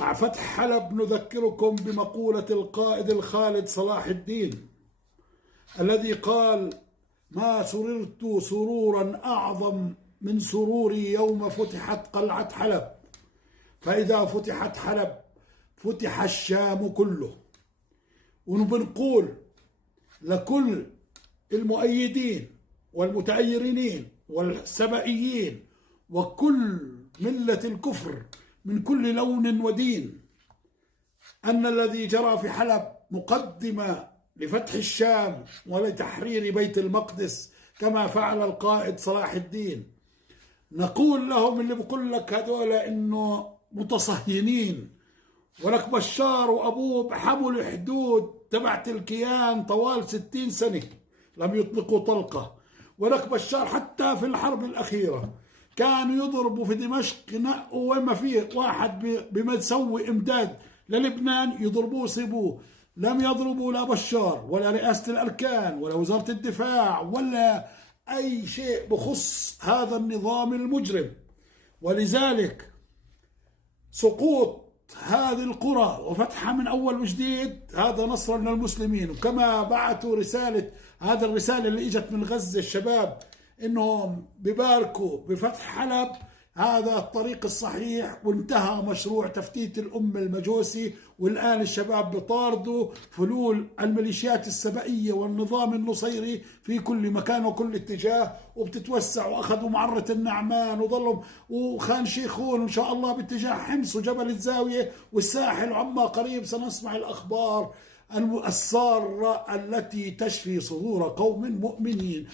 مع فتح حلب نذكركم بمقولة القائد الخالد صلاح الدين الذي قال: ما سررت سرورا أعظم من سروري يوم فتحت قلعة حلب، فإذا فتحت حلب فتح الشام كله. وبنقول لكل المؤيدين والمتأيرين والسبئيين وكل ملة الكفر من كل لون ودين أن الذي جرى في حلب مقدمة لفتح الشام ولتحرير بيت المقدس كما فعل القائد صلاح الدين. نقول لهم اللي بقول لك هذول إنه متصهينين، ولك بشار وأبوه بحملوا حدود تبعت الكيان طوال 60 سنة لم يطلقوا طلقة. ولك بشار حتى في الحرب الأخيرة كانوا يضربوا في دمشق، ينقوا وين ما فيه واحد بمسوي إمداد للبنان يضربوه يصيبوه. لم يضربوا لا بشار ولا رئاسة الأركان ولا وزارة الدفاع ولا أي شيء بخص هذا النظام المجرم. ولذلك سقوط هذه القرى وفتحها من أول وجديد هذا نصر للمسلمين. وكما بعثوا رسالة، هذا الرسالة اللي اجت من غزة الشباب انهم بباركوا بفتح حلب، هذا الطريق الصحيح، وانتهى مشروع تفتيت الأمة المجوسي. والآن الشباب بطاردوا فلول الميليشيات السبئية والنظام النصيري في كل مكان وكل اتجاه، وبتتوسع. وأخذوا معرة النعمان وظلوا وخان شيخون، وإن شاء الله باتجاه حمص وجبل الزاوية والساحل. وعما قريب سنسمع الأخبار السارة التي تشفي صدور قوم مؤمنين.